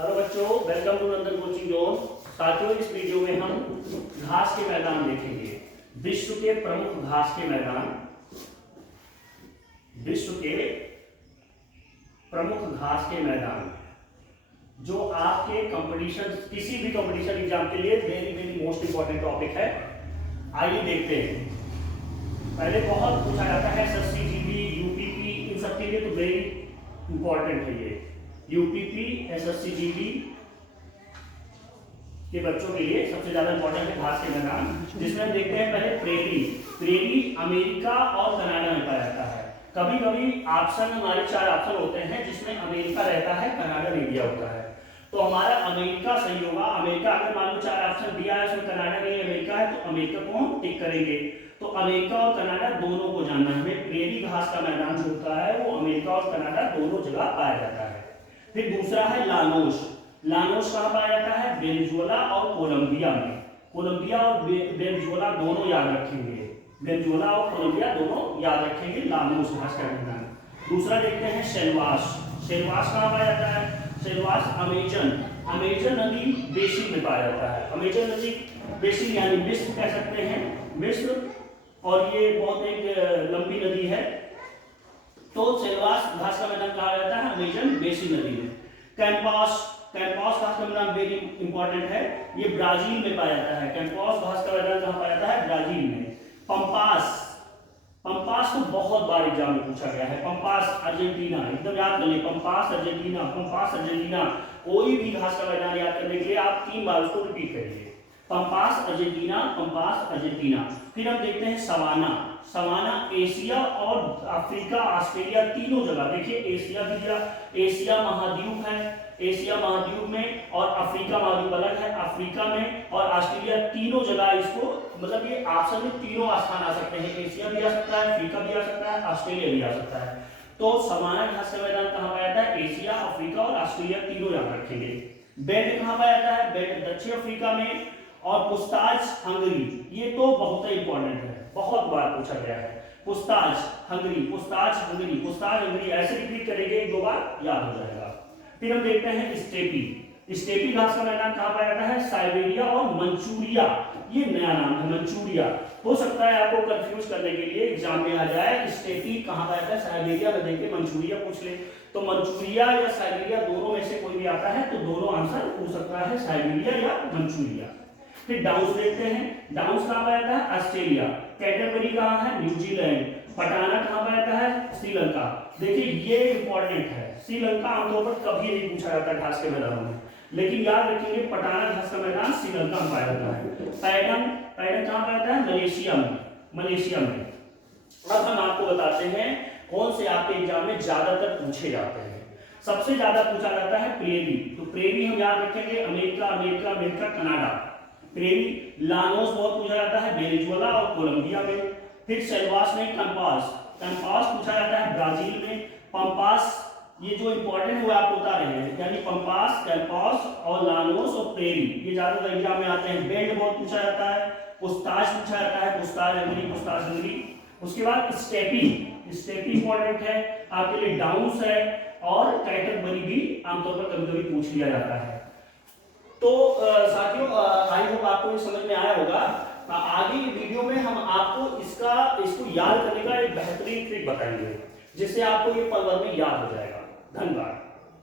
Hello बच्चों, welcome to Nandan Coaching Zone. साथियों, इस वीडियो में हम घास के मैदान देखेंगे। विश्व के प्रमुख घास के मैदान, विश्व के प्रमुख घास के मैदान जो आपके कंपटीशन, किसी भी कंपटीशन एग्जाम के लिए very very most important topic है। आइए देखते हैं। पहले बहुत पूछा जाता है एसएससी, जीडी, यूपीपी, इन सब के लिए तो वेरी इंपॉर्टेंट है ये। यूपीपी, एसएससी, जीडी के बच्चों के लिए सबसे ज्यादा इंपॉर्टेंट है घास के मैदान, जिसमें हम देखते हैं पहले प्रेरी। प्रेरी अमेरिका और कनाडा में पाया जाता है। कभी कभी ऑप्शन, हमारे 4 ऑप्शन होते हैं जिसमें अमेरिका रहता है, कनाडा एरिया होता है। तो हमारा अमेरिका सही होगा। अमेरिका, अगर मान लो 4 ऑप्शन दिया है उसमें कनाडा नहीं, अमेरिका है, तो अमेरिका को हम टिक करेंगे। तो अमेरिका और कनाडा दोनों को जानना है हमें। प्रेरी घास का मैदान जो होता है वो अमेरिका और कनाडा दोनों जगह पाया जाता है। फिर दूसरा है लानोस। लानोस कहाँ पाया जाता है? वेनेजुएला और कोलंबिया में। कोलंबिया और वेनेजुएला दोनों याद रखेंगे, वेनेजुएला और कोलंबिया दोनों याद रखेंगे। लानोस घास का मैदान। दूसरा देखते हैं सेलवास। सेलवास कहाँ पाया जाता है? सेलवास अमेजन नदी बेसिन में पाया जाता है। अमेजन नदी बेसिन यानी मिस्र कह सकते हैं, मिस्र, और ये बहुत एक लंबी नदी है। तो सेलवास घास का मैदान कहा जाता है अमेजन बेसिन नदी में। कैंपास घास का मैदान वेरी इंपॉर्टेंट है, ये ब्राजील में पाया जाता है। कैंपास घास का मैदान कहाँ पाया जाता है? ब्राजील में। पंपास को बहुत बार एग्जाम में पूछा गया है। पंपास अर्जेंटीना, एकदम याद कर लिए। Pampas Argentina. कोई भी घास का मैदान याद करने के लिए आप 3 बार उसको रिपीट करिए। Pampas Argentina. फिर हम देखते हैं सवाना एशिया और अफ्रीका, ऑस्ट्रेलिया तीनों जगह। देखिए एशिया महाद्वीप है, एशिया महाद्वीप में, और अफ्रीका महाद्वीप अलग है, अफ्रीका में और ऑस्ट्रेलिया तीनों जगह इसको, मतलब ये ऑप्शन में तीनों स्थान आ सकते हैं। एशिया भी आ सकता है, अफ्रीका भी आ सकता है, ऑस्ट्रेलिया भी आ सकता है। तो सवाना घास का मैदान कहाँ पाया जाता है? एशिया, अफ्रीका और ऑस्ट्रेलिया तीनों याद रखेंगे। बेल्ट कहाँ पाया जाता है? बेल्ट दक्षिण अफ्रीका में। और पुस्ताज हंगरी, ये तो बहुत ही इंपॉर्टेंट है, बहुत बार पूछा गया है। पुस्ताज हंगरी ऐसे रिपीट करेंगे 1-2 बार, याद हो जाएगा। फिर हम देखते हैं स्टेपी घास का मैदान कहाँ पाया जाता है? साइबेरिया और मंचूरिया, ये नया नाम है मंचूरिया। हो सकता है आपको कंफ्यूज करने के लिए एग्जाम में आ जाए स्टेपी कहाँ पाया जाता है, साइबेरिया में देख के मंचूरिया पूछ ले। तो मंचूरिया या साइबेरिया दोनों में से कोई भी आता है, तो दोनों आंसर हो सकता है, साइबेरिया या मंचूरिया। फिर डाउस देखते हैं। डाउस कहाँ पाया जाता है? ऑस्ट्रेलिया। कैटरबरी कहाँ है? न्यूजीलैंड। पटाना कहाँ पाया जाता है? श्रीलंका। देखिए ये इंपॉर्टेंट है, श्रीलंका आमतौर पर कभी नहीं पूछा जाता घास के मैदान में, लेकिन याद रखेंगे पटाना घास का मैदान श्रीलंका में पाया जाता है। पैडन कहाँ पाया जाता है? मलेशिया में। अब हम आपको बताते हैं कौन से आपके एग्जाम में ज्यादातर पूछे जाते हैं। सबसे ज्यादा पूछा जाता है प्रेरी। तो प्रेरी हम याद रखेंगे अमेरिका, कनाडा। प्रेरी। लानोस बहुत पूछा जाता है वेनेजुएला और कोलंबिया में। फिर सेलवास नहीं, कैंपास पूछा जाता है ब्राजील में। पंपास, ये जो इंपॉर्टेंट है वो आप बता रहे हैं, यानी पंपास, कैंपास और लानोस और प्रेरी, ये ज्यादातर एग्जाम में आते हैं। बेल्ट बहुत पूछा जाता है। पुस्ताज पूछा जाता है, पुस्ताज हंगरी। उसके बाद स्टेपी इंपॉर्टेंट है आपके लिए। डाउस है और कैटरबरी भी आमतौर पर कभी कभी पूछ लिया जाता है। तो साथियों, आई होप आपको ये समझ में आया होगा। आगे वीडियो में हम आपको इसको याद करने का एक बेहतरीन ट्रिक बताएंगे, जिससे आपको ये पल भर में याद हो जाएगा। धन्यवाद।